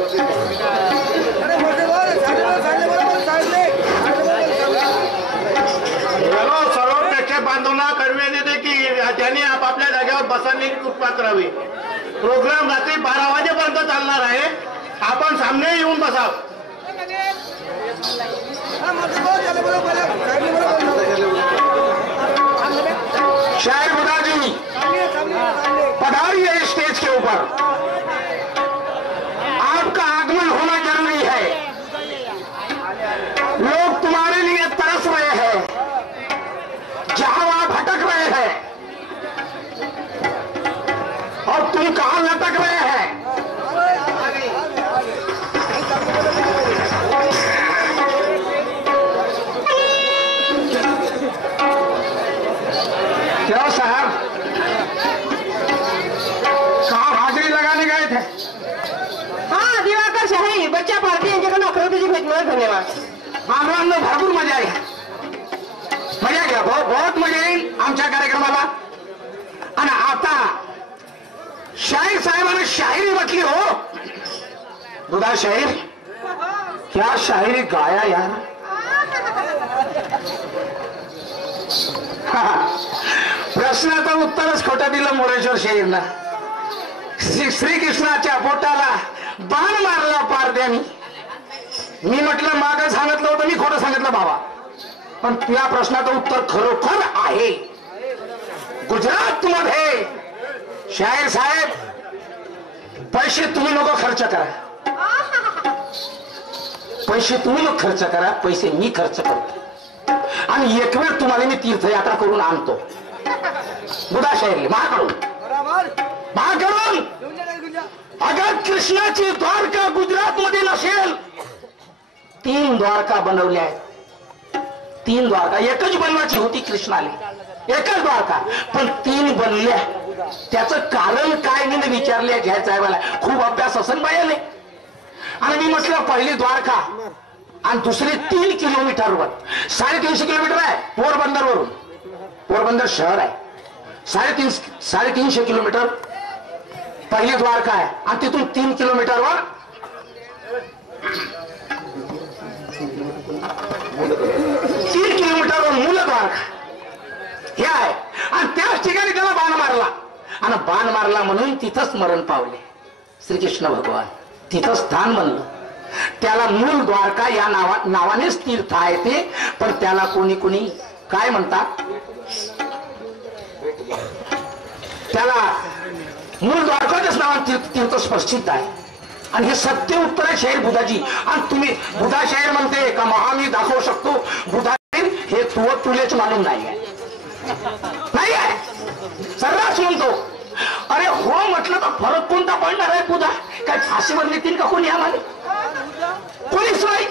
सर्व प्रेक्षक बांधवांना कळविण्यात येते की त्यांनी आपापल्या जागेवर बसायला उत्पात करावी. प्रोग्राम रात्री 12 वाजेपर्यंत चालणार आहे. आपण सामने येऊन बसाव. शायर बुदाजी पधारिए स्टेज के ऊपर. आपका आगमन होना जरूरी है. लोग तुम्हारे लिए तरस रहे हैं, जहां वहां भटक रहे हैं और तुम कहां लटक रहे हैं. क्या साहब, कहाँ हाजिरी लगाने गए थे? हाँ, दिवाकर शाही बच्चा पार्टी यांच्याकडून 11 रुपयाची भेट मिळाली. धन्यवाद. बांधवांना भरपूर मजा आहे. मजा घ्या, बहुत मजा येईल आमच्या कार्यक्रमाला. आणि आता शाहीर साहेबांना शायरी म्हटली हो. बुधा शाहीर, क्या शायरी गाया यार. प्रश्नाचं उत्तरच खोटं दिलं मोरेश्वर शाहीरला. श्रीकृष्णाच्या पोटाला बाण मारला पारद्यानी. मी म्हटलं मागं सांगितलं होतं, मी खोटं सांगितलं बाबा. पण त्या प्रश्नाचं उत्तर खरोखर आहे. गुजरात मध्ये शाहीर साहेब, पैसे तुम्ही लोक खर्च करा. पैसे तुम्ही लोक खर्च करा, पैसे मी खर्च करतो. आणि एक वेळ तुम्हाला मी तीर्थयात्रा करून आणतो. बुधा शाहीर महाकडून अगर कृष्णाची द्वारका गुजरात मध्ये नसेल, 3 द्वारका बनवल्या आहेत. 3 द्वारका एकच बनवायची होती कृष्णाला, एकच द्वारका, पण 3 बनल्या. त्याचं कारण काय मी विचारले जय साहेबाला. खूप अभ्यास असेल बायाने. आणि मी म्हटलं पहिली द्वारका आणि दुसरी 3 किलोमीटरवर, 350 किलोमीटर आहे पोरबंदर वरून. पोरबंदर शहर आहे. 350 किलोमीटर पहिली द्वारका आहे. आणि तिथून 3 किलोमीटरवर 3 किलोमीटरवर मूलद्वारका हे आहे. आणि त्याच ठिकाणी त्याला बाण मारला. आणि बाण मारला म्हणून तिथंच मरण पावले श्रीकृष्ण भगवान. तिथं स्थान बनलं. त्याला मूल द्वारका या नावानेच तीर्थ आहे ते. पण त्याला कोणी कोणी काय म्हणतात, त्याला मूल द्वारकाच्याच नावाने तीर्थ प्रसिद्ध आहे. आणि हे सत्य उत्तर आहे शाहीर बुधाजी. आणि तुम्ही बुधा शाहीर म्हणते का महा मी दाखवू शकतो. बुधा शाहीर हे तुलेच मालूम नाही आहे, नाही आहे, सर्रास म्हणतो. अरे हो म्हटलं तर फरक कोणता पडणार आहे. बुधा काय फाशीवर नेतील का कोणी आम्हाला? कोणीच नाही.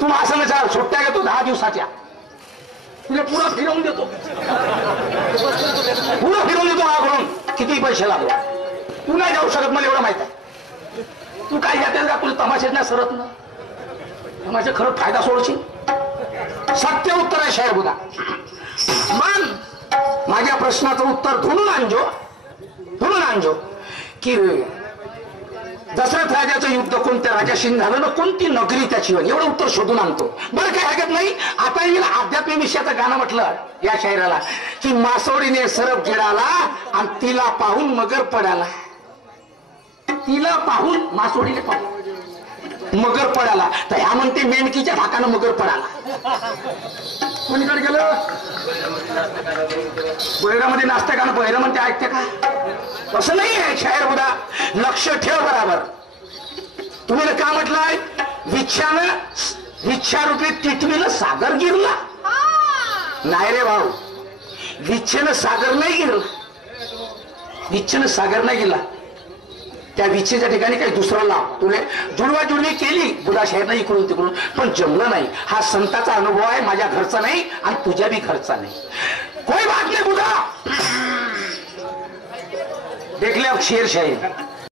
तू असं विचार, सुट्ट्या घेतो 10 दिवसाच्या, तुला पुरा फिरवून देतो, पुरा फिरवून देतो मागून. किती पैसे लागले तू नाही जाऊ शकत, मला एवढं माहित आहे. तू काय जातेस का? तुला तमाशात नाही सरत ना. तमाशा खरं फायदा सोडशील. सत्य उत्तर आहे शाहीर बुधा. मन माझ्या प्रश्नाचं उत्तर धुणून आणजो की दशरथ राजाचं युद्ध कोणत्या राजाशी झालं ना, कोणती नगरी त्याची, एवढं उत्तर शोधून आणतो. बरं काय हरकत नाही. आता येईल आध्यात्मिक विषयाचं गाणं म्हटलं या शायराला की मासोडीने सरप गिळाला आणि तिला पाहून मगर पडाला. तिला पाहून मासोडीने पाहून मगर पडाला. तर ह्या म्हणते मेंढकीच्या धाकानं मगर पडाला. कोणीकडे गेलं? बहिरामध्ये नाचते का ना? बहिरा म्हणते ऐकते का? असं नाही आहे शाहीर बुधा. लक्ष ठेव बराबर. तुम्ही का म्हटलंय? विच्छारूपी टिटवीनं सागर गिरला. नाही रे भाऊ, विच्छेनं सागर नाही गिरला. विच्छेनं सागर नाही गिरला. त्या विच्छेच्या ठिकाणी काही दुसरं लाव. तुला जुळवाजुळवी केली बुधा शाहीर नाही इकडून तिकडून, पण जमलं नाही. हा संताचा अनुभव आहे, माझ्या घरचा नाही आणि तुझ्या बी घरचा नाही. कोई बात नाही बुधा. देख ले अब शेर शाहीर.